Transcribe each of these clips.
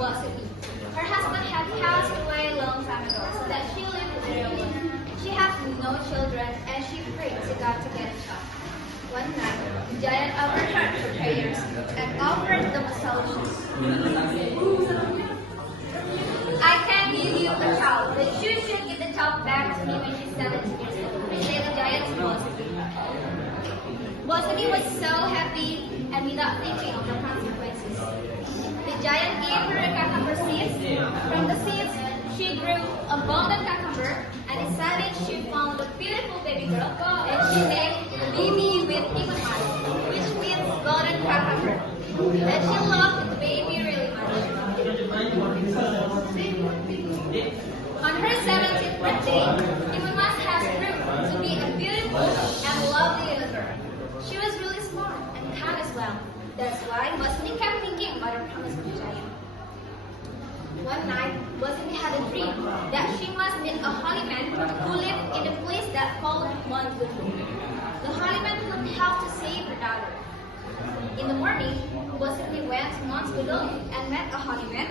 Wasumi. Her husband had passed away a long time ago, so that she lived alone. She has no children, and she prayed to God to get a child. One night, the giant overheard her prayers and offered them a solution. I can give you a child, but you should give the child back to me when she's 17 years old, said the giant to Wasumi. Wasumi was so happy and without thinking of the consequences. The giant gave her a cucumber seeds. From the seeds, she grew abundant cucumber and decided she found a beautiful baby girl and she named the baby with Ikumas, which means golden cucumber. And she loved the baby really much. On her 17th birthday, Ikumas has grown to be a beautiful and lovely little girl. She was really smart and kind as well. That's why Wasumi kept thinking about her promise to the giant. One night, Wasumi had a dream that she must meet a holy man who lived in a place that called Mount Gudu. The holy man could help to save her daughter. In the morning, Wasumi went to Mount Gudu and met a holy man.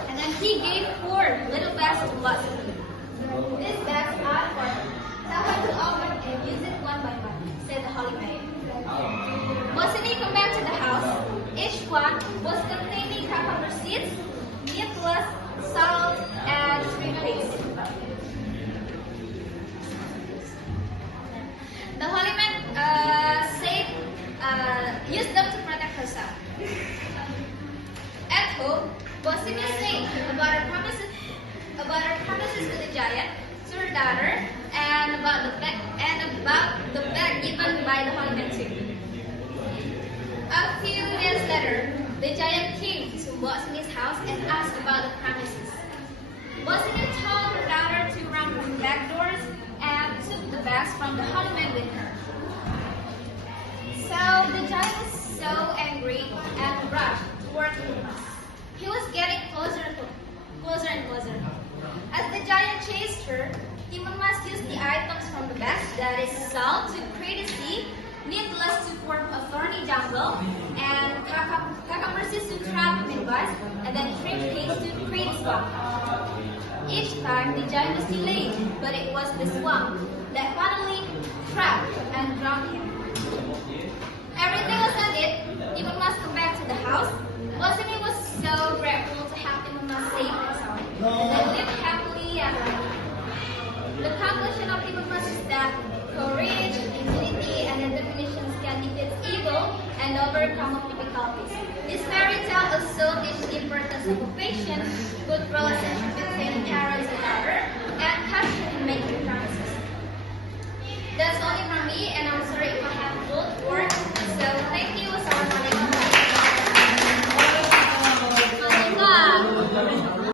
And then he gave 4 little bags to Wasumi. These bags are for her. Tell her to open and use it one by one, said the holy man. Wasumi came back to the house. Each one was containing cucumber seeds, meat plus salt, and shrimp paste. The holy man said, use them to protect herself. At home, Wasumi said about her promises to the giant, to her daughter, and about the bag given by the holy man too. A few days later, the giant came to Wasumi's house and asked about the promises. Wasumi told her daughter to run from the back doors and took the bags from the holy man with her. So the giant was so angry and rushed towards Ikumas. He was getting closer and closer. As the giant chased her, Ikumas used the items from the bags, that is salt, to create a sea, needless to form a thorny jungle, and cucumber seeds to trap him in bus, and then shrimp paste to create a swamp. Each time the giant was delayed, but it was the swamp that finally trapped and drowned him. Everything was ended. Ikumas came back to the house. Wasumi was so grateful to have Ikumas save herself, and they lived happily ever after. The conclusion of Ikumas is that courage, agility, and determination can defeat evil and overcome difficulties. This fairy tale also teaches the importance of patience, good relationship between parents and daughter, and courage in making promises. That's only from me, and I'm